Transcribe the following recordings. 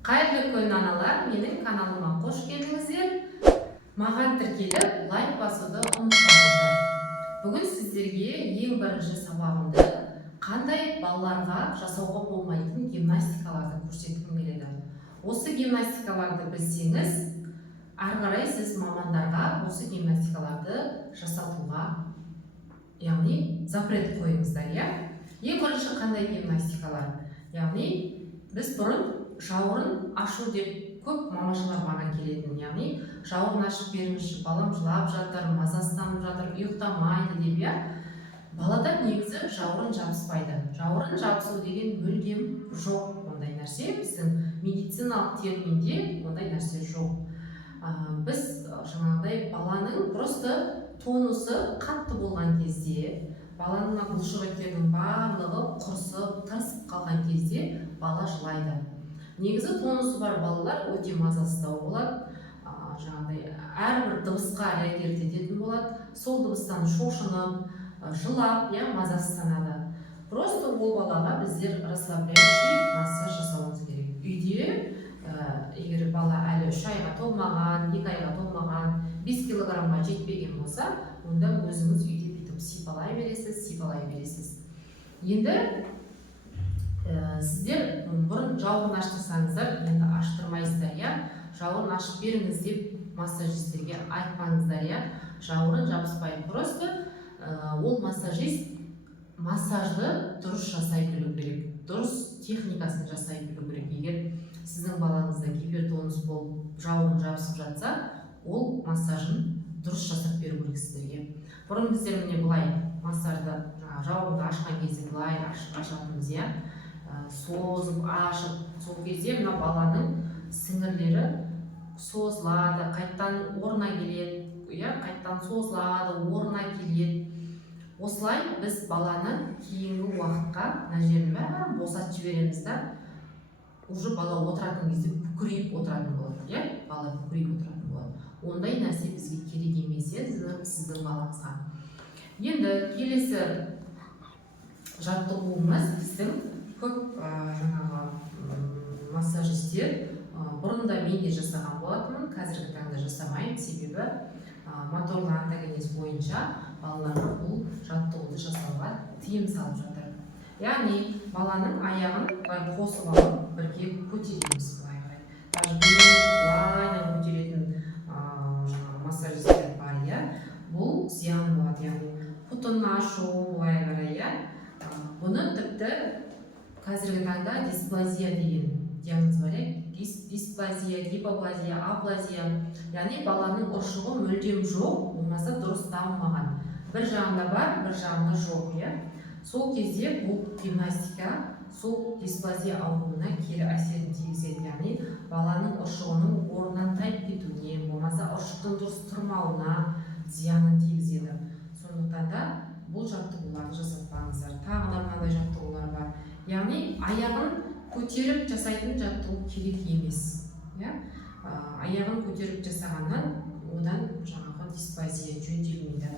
Қайырлы күн аналар, менің каналыма қош келдіңіздер. Маған тіркеліп лайк басуды ұмытпаңыздар. Бүгін сіздерге ең бірінші сабағымды қандай балаларға жасауға болмайтын гимнастикаларды көрсеткім келеді. Осы гимнастикаларды білсеңіз, ары қарай сіз мамандарға осы гимнастикаларды жасатуға, яғни запрет қойыңыздар, иә? Ең бірінші қандай гимнастикалар? Яғни біз бұрын жауырын ашу деп көп мамашылар маған келетін, яғни жауырын ашып беріңізші, балам жылап жатыр, мазасызданып жатыр, ұйықтамайды деп, иә. Балада негізі жауырын жабыспайды. Жауырын жабысу деген мүлдем жоқ, ондай нәрсе. Біздің медициналық терминде ондай нәрсе жоқ. Біз жаңағыдай баланың просто тонусы қатты болған кезде, баланың бұлшықеттерінің барлығы құрысып, тырысып қалған кезде бала жылайды. Негізі тонусы бар балалар өте мазасыздау болады, жаңағыдай әрбір дыбысқа реагировать ететін болады, сол дыбыстан шошынып, жылап, мазасызданады. Просто ол балаға біздер расслабляющий массаж жасауымыз керек. Үйде, егер бала әлі 3 айға толмаған, 2 айға толмаған, 5 килограммға жетпеген болса, онда өзіңіз үйде бүйтіп сипалай бересіз. Енді сіздер бұрын жауырын аштырсаңыздар, енді аштырмайсыздар, иә? Жауырын ашып беріңіз деп массажистерге айтпаңыздар, иә? Жауырын жабыспайды. Просто ол массажист массажды дұрыс жасай білу керек, дұрыс техникасын жасай білу керек. Егер сіздің балаңызда гипертонус болып жауырын жабысып жатса, ол массажын дұрыс жасап беру керек сіздерге. Бұрын біздер міне былай массажды жауырынды ашқан кезде былай ашатынбыз, иә? Созып, ашып, сол кезде мына баланың сіңірлері созылады, қайттан орнына келеді, қайттан созылады, орнына келеді. Осылай біз баланы кейінгі уақытқа мына жерін бәрін босатып жібереміз да, уже бала отыратын кезде бүкірейіп отыратын болады, бала бүкірейіп отыратын болады. Ондай нәрсе бізге керек емес сіздің балаңызға. Енді келесі жаттығуымыз біздің көп массажистер бұрында мен де жасаған болатынмын, қазіргі таңда жасамаймын, себебі моторлы антагониз бойынша балаларға бұл жаттығуды жасауға тыйым салып жатыр. Яғни баланың аяғын қосып алып бірге көтереміз былай қарай. Былайынан көтеретін массажистер бар, бұл зиян болады, яғни құтын ашу былай қарай, бұны тіпті қазіргі таңда дисплазия деген диагноз бар, дисплазия, гипоплазия, аплазия, яғни баланың ұршығы мүлдем жоқ, болмаса дұрыс дамымаған. Бір жағында бар, бір жағында жоқ, Сол кезде бұл гимнастика сол дисплазия ауруына кері әсерін тигізеді, яғни баланың ұршығының орнынан тайып кетуіне, болмаса ұршықтың дұрыс тұрмауына зиянын тигізеді. Сондықтан да бұл жаттығуларды жасатпаңыздар. Тағы да мынандай жаттығулар бар. Яғни аяғын көтеріп жасайтын жаттығу керек емес. Аяғын көтеріп жасағаннан одан жаңағы дисплазия жөнделмейді.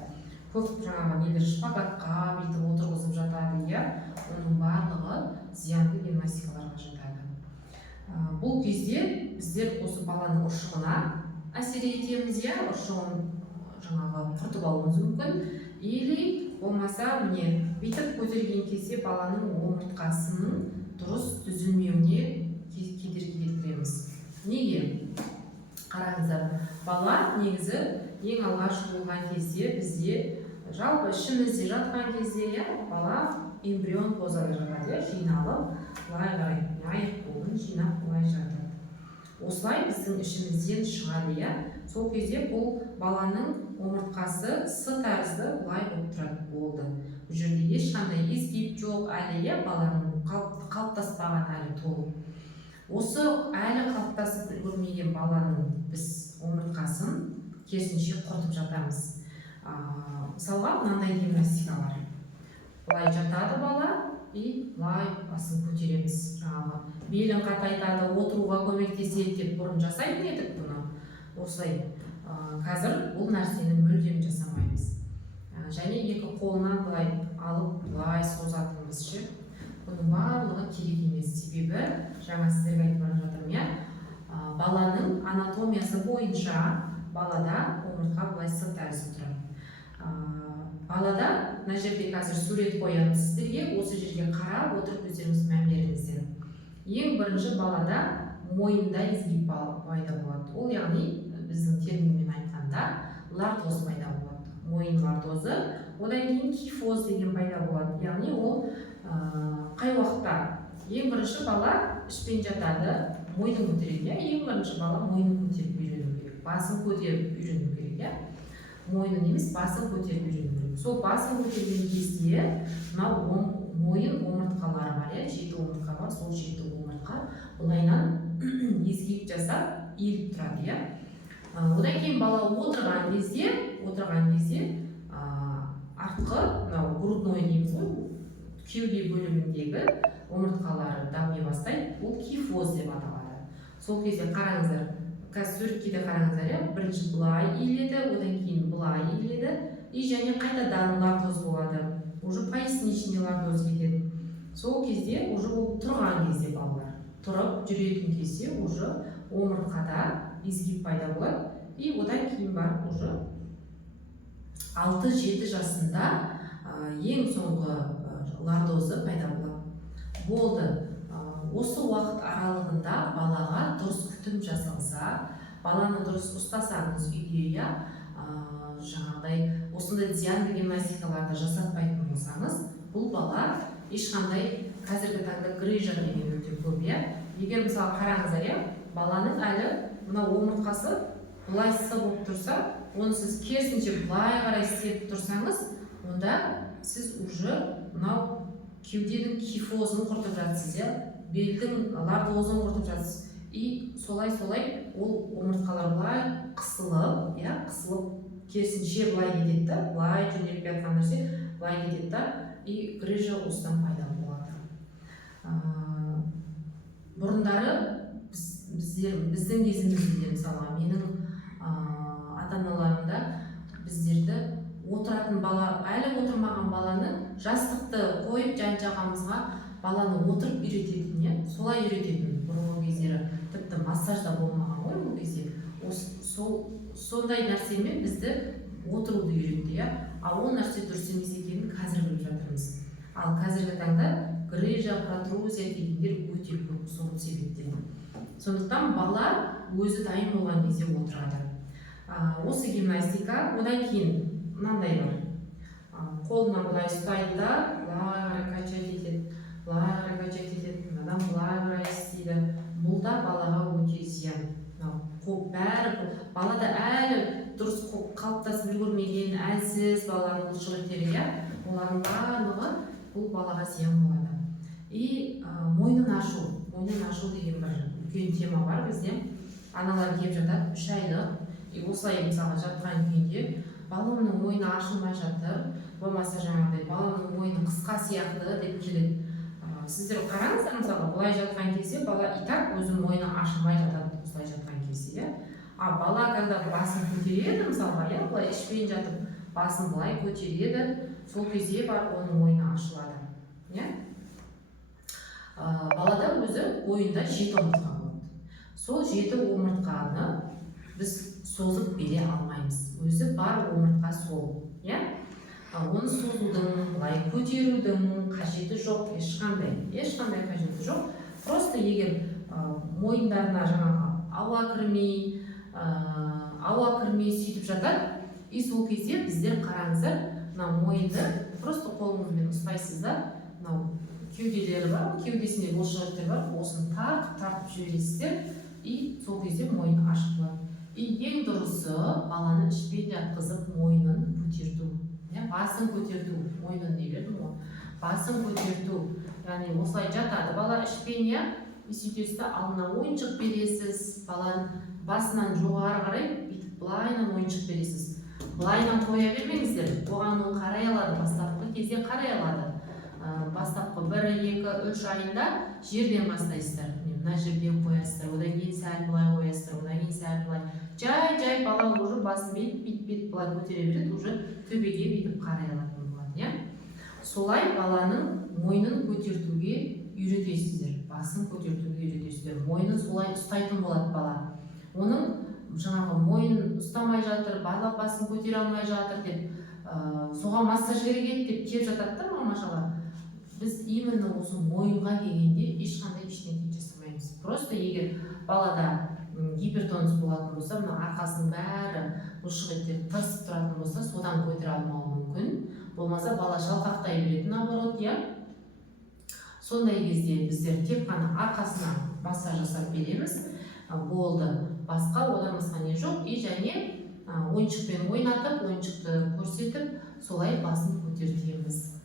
Көп жаңағы нелер шпагатқа бүйтіп отырғызып жатады, оның барлығы зиянды гимнастикаларға жатады. Бұл кезде біздер осы баланың ұршығына әсер етеміз, ұршығын жаңағы құртып алуымыз мүмкін, или болмаса міне бүйтіп көтерген кезде баланың омыртқасының дұрыс түзілмеуіне кедергі келтіреміз. Неге? Қараңыздар, бала негізі ең алғаш болған кезде бізде жалпы ішімізде жатқан кезде бала эмбрион позада жатады, жиналып, былай қарай аяқ қолын жинап былай жатады. Осылай біздің ішімізден шығады, сол кезде бұл баланың омыртқасы С тәрізді былай болып тұрады, болды. Бұл жерде ешқандай изгиб жоқ, әлі баланың қалыптаспаған әлі толық. Осы әлі қалыптасып үлгермеген баланың біз омыртқасын керісінше құртып жатамыз. Мысалға мынандай гимнастика бар. Былай жатады бала, и былай басын көтереміз. Белін қатайтады, отыруға көмектеседі деп бұрын жасайтын едік бұны. Осылай. Қазір бұл нәрсені мүлдем жасамаймыз. Және екі қолынан былай алып, былай созатынбыз. Бұның барлығы керек емес, себебі жаңа сіздерге айтып бара жатырмын, анатомиясы бойынша балада омыртқа былай сын тәрізді тұрады. Балада мына жерде қазір сурет қоямыз сіздерге, осы жерге қарап отырып өздеріңіз мән беріңіздер. Ең бірінші балада мойында изгиб пайда болады. Ол яғни біздің терминмен айтқанда лордоз пайда болады. Мойын лордозы, одан кейін кифоз деген пайда болады. Яғни ол қай уақытта? Ең бірінші бала ішпен жатады, мойнын көтереді. Ең бірінші бала мойнын көтеріп үйрену керек. Басын көтеріп үйрену керек. Мойнын емес, басын көтеріп үйрену керек. Сол басын көтерген кезде мынау мойын омыртқалары бар, 7 омыртқа бар. Сол 7 омыртқа былайынан изгиб жасап иіліп тұрады. Одан кейін бала отырған кезде артқы мынау грудной дейміз ғой, кеуде бөліміндегі омыртқалары дами бастайды. Ол кифоз деп аталады. Сол кезде қараңыздар, қазір суретке де қараңыздар, бірінші былай иіледі, одан кейін былай иіледі, и және қайтадан лордоз болады. Уже поясничный лордоз кетеді. Сол кезде уже ол тұрған кезде балалар тұрып жүретін кезде уже омыртқада изгиб пайда болады. И одан кейін барып уже 6-7 жасында ең соңғы лордозы пайда болады. Болды. Осы уақыт аралығында балаға дұрыс күтім жасалса, баланы дұрыс ұстасаңыз үйде, жаңағыдай осындай зиянды гимнастикаларды жасатпайтын болсаңыз, бұл бала ешқандай қазіргі таңда грыжа деген өте көп. Егер мысалы қараңыздар, баланың әлі мына омыртқасы былай болып тұрса, оны сіз керісінше былай қарай істеп тұрсаңыз, онда сіз уже мынау кеуденің кифозын құртып жатсыз, белдің лордозын құртып жатсыз. И солай ол омыртқалар былай қысылып, керісінше былай кетеді, былай жөнеліп жатқан нәрсе былай кетеді, и грыжа осыдан пайда болады. Бұрындары біздің кезімізде, мысалы менің ата-аналарымда біздерді отыратын бала, әлі отырмаған баланы жастықты қойып жан-жағамызға баланы отырып үйрететін, солай үйрететін. Бұрынғы кездері тіпті массажда болмаған ғой бұл кезде. Сондай нәрсемен бізді отыруды үйретті. Ал ол нәрсе дұрыс емес екенін қазір біліп жатырмыз. Ал қазіргі таңда грыжа, протрузия дегендер өте көп сол себептен. Сондықтан бала өзі дайын болған кезде отырады. Осы гимнастика, одан кейін мынандай бар. Қолына былай ұстайды да, былай качать етеді, мынадан былай қарай істейді. Бұл да балаға өте зиян. Балада әлі дұрыс қалыптасып үлгермеген, әлсіз балалардың бұлшықеттері, олардың барлығы бұл балаға зиян болады. И мойнын ашу деген бір үлкен тема бар бізде. Аналар келіп жатады, 3 айлық, и осылай мысалға жатқан күйінде баламның мойны ашылмай жатыр, болмаса жаңағыдай баламның мойны қысқа сияқты деп келеді. Сіздер қараңыздар, мысалға былай жатқан кезде бала и так өзі мойны ашылмай жатады, осылай жатқан кезде. А бала когда басын көтереді, мысалға, былай ішпен жатып басын былай көтереді, сол кезде бар оның мойны ашылады. Балада өзі бойында 7 омыртқа болады. Сол 7 омыртқаны біз созып бере алмаймыз. Өзі бар омыртқа сол. Оны созудың, былай көтерудің қажеті жоқ, ешқандай қажеті жоқ. Просто егер мойындарына жаңағы ауа кірмей сөйтіп жатады, и сол кезде біздер қараңыздар, мойынды просто қолыңызбен ұстайсыз да, кеуделері бар, кеудесінде бұлшықеттер бар, осыны тартып жібересіздер, и сол кезде мойын ашық болады. И ең дұрысы баланы ішпен жатқызып мойнын көтерту. Басын көтерту, мойнын не бердім ғой, басын көтерту. Яғни осылай жатады бала ішпен, и сөйтесіз, алдына ойыншық бересіз, баланың басынан жоғары қарай бүйтіп былайынан ойыншық бересіз. Былайынан қоя бермеңіздер, оған ол қарай алады, бастапқы кезде қарай алады. Бастапқы 1-2-3 айында жерден бастайсыздар. Мына жерден қоясыздар, одан кейін сәл былай қоясыздар, одан кейін сәл былай. Жай бала уже басын бет былай көтере береді, уже төбеге бүйтіп қарай алатын болады. Солай баланың мойнын көтертуге үйретесіздер, басын көтертуге үйретесіздер. Мойнын солай ұстайтын болады бала. оның жаңағы мойын ұстамай жатыр, байлап басын көтере алмай жатыр деп соған массаж керек еді деп келіп жатады да мамашалар. Біз именно осы мойынға келгенде ешқандай ештеңе жасамаймыз. Просто егер балада гипертонус болатын болса, мына арқасының бәрі бұлшық еттер тырысып тұратын болса, содан көтере алмауы мүмкін. Болмаса бала шалқақтай береді, наоборот, иә. Сондай кезде біздер тек қана арқасына массаж жасап береміз. Болды. Басқа одан басқа не жоқ. И және ойыншықпен ойнатып, ойыншықты көрсетіп, солай басын көтертеміз.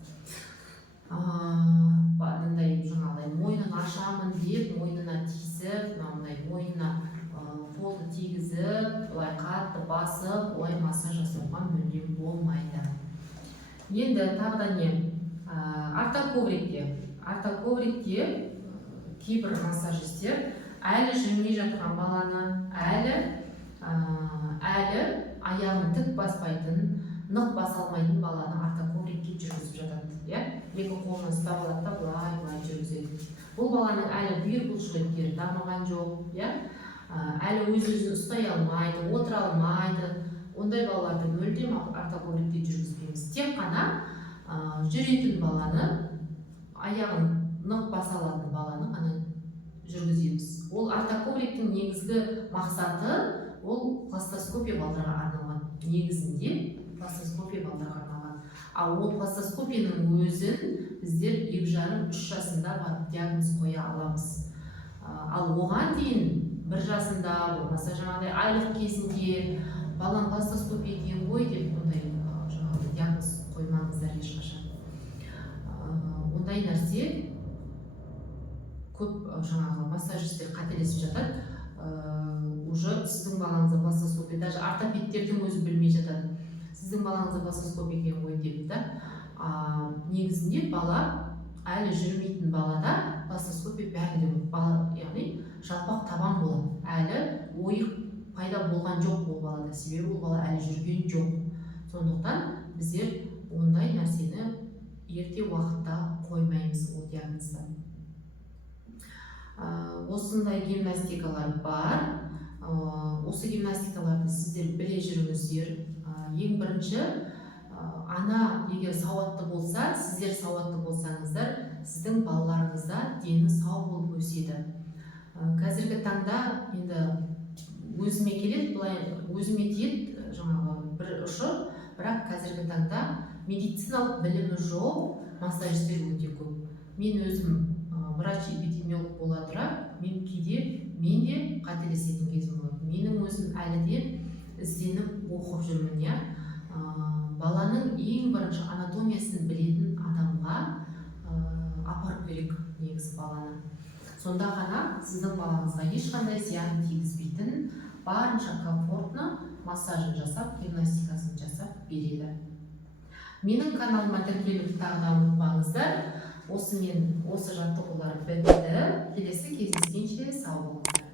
Мындай жаңағыдай мойнын ашамын деп, мойнына тиісіп, мынандай мойнына қолды тигізіп, былай қатты басып, олай массаж жасауға мүлдем болмайды. Енді тағы да не? Артоковрикте кейбір массажистер әлі жүрмей жатқан баланы, әлі аяғын тік баспайтын, нық баса алмайтын баланы артоковрикке жүргізіп жатады. Екі қолына ұстап алады да былай жүргізеді. Бұл баланың әлі бүйір бұлшық еттері дамыған жоқ, әлі өз-өзін ұстай алмайды, отыра алмайды. Ондай балаларды мүлдем артоковрикте жүргізбейміз. Тек қана жүретін баланы, аяғын нық баса алатын баланы ғана жүргіземіз. Ол артоковриктің негізгі мақсаты ол пластоскопия балдарға арналған. Негізінде пластоскопия балдарға арналған. Ол пластоскопияның өзін біздер 2,5-3 жасында барып диагноз қоя аламыз. Ал оған дейін 1 жасында, болмаса жаңағыдай айлық кезінде балам пластоскопия екен ғой деп ондай диагноз қоймаңыздар ешқашан. Ондай нәрсе көп жаңағы массажистер қателесіп жатады. Уже сіздің балаңызда пластоскопия, даже ортопедтердің өзі білмей жатады. Сіздің балаңызда пластоскопия екен ғой деп та. Негізінде бала әлі жүрмейтін балада пластоскопия бәрінде болады. Яғни жалпақ табан болады. Әлі ойық пайда болған жоқ ол балада. Себебі ол бала әлі жүрген жоқ. Сондықтан біздер ондай нәрсені ерте уақытта қоймаймыз ол диагнозды. Осындай гимнастикалар бар. Осы гимнастикаларды сіздер біле жүріңіздер. Ең бірінші, ана егер сауатты болса, сіздер сауатты болсаңыздар, сіздің балаларыңызда дені сау болып өседі. Қазіргі таңда енді өзіме келеді, өзіме тиеді жаңағы бір ұшы, бірақ қазіргі таңда медициналық білімі жоқ массажистер өте көп. Мен өзім врач-эпидемиолог бола тұра, мен де қателесетін кезім болады. Менің өзім әлі де ізденіп оқып жүрмін. Баланың ең бірінші анатомиясын білетін адамға апарып керек негізі баланы. Сонда ғана сіздің балаңызға ешқандай зиян тигізбейтін, барынша комфортны массажын жасап, гимнастикасын жасап береді. Менің каналыма тіркелуді тағы да ұмытпаңыздар. Осы жаттығулар бітті. Келесі кездескенше сау болыңыздар.